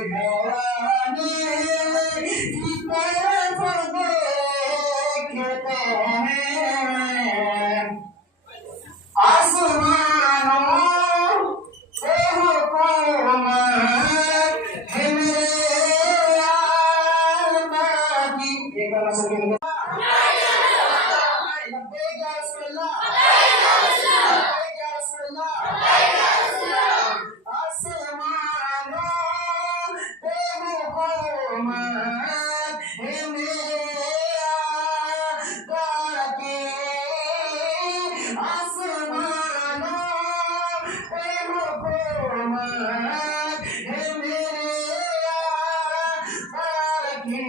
घराने की तरफ देखते हैं आसमानों पे हुकूमत है मेरे आका की। एक बार सुन के लब्बैक या रसूल अल्लाह, लब्बैक या रसूल अल्लाह। आसमानों पे हुकूमत है मेरे आका की। आसमानों पे हुकूमत है मेरे आका की।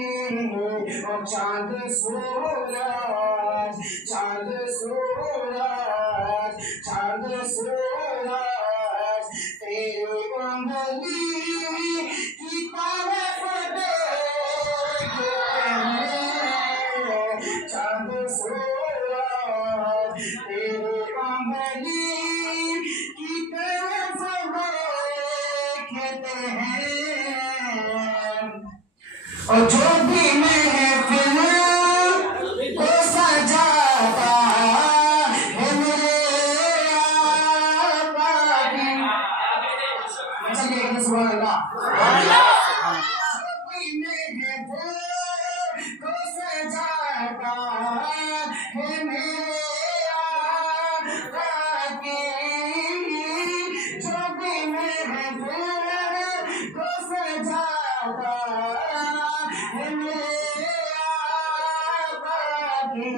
और चांद सूरज, चांद सूरज, चांद सूरज तेरी उंगली की तरफ देखते हैं। चांद सूरज तेरी उंगली की तरफ देखते हैं। और जो भी महफिल को सजाता है मेरे आका की। चलिए सुभान अल्लाह। जो भी महफिल को सजाता है मेरे आका की। जो भी महफिल को सजाता है मेरे आका की।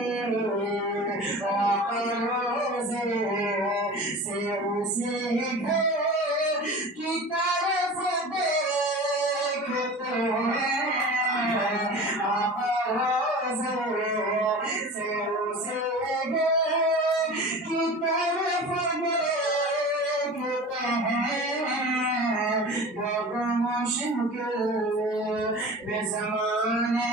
से उसे घर की तरफ देखते हैं। से उसे घर की तरफ देखते हैं। लोग मुश्किल ज़माने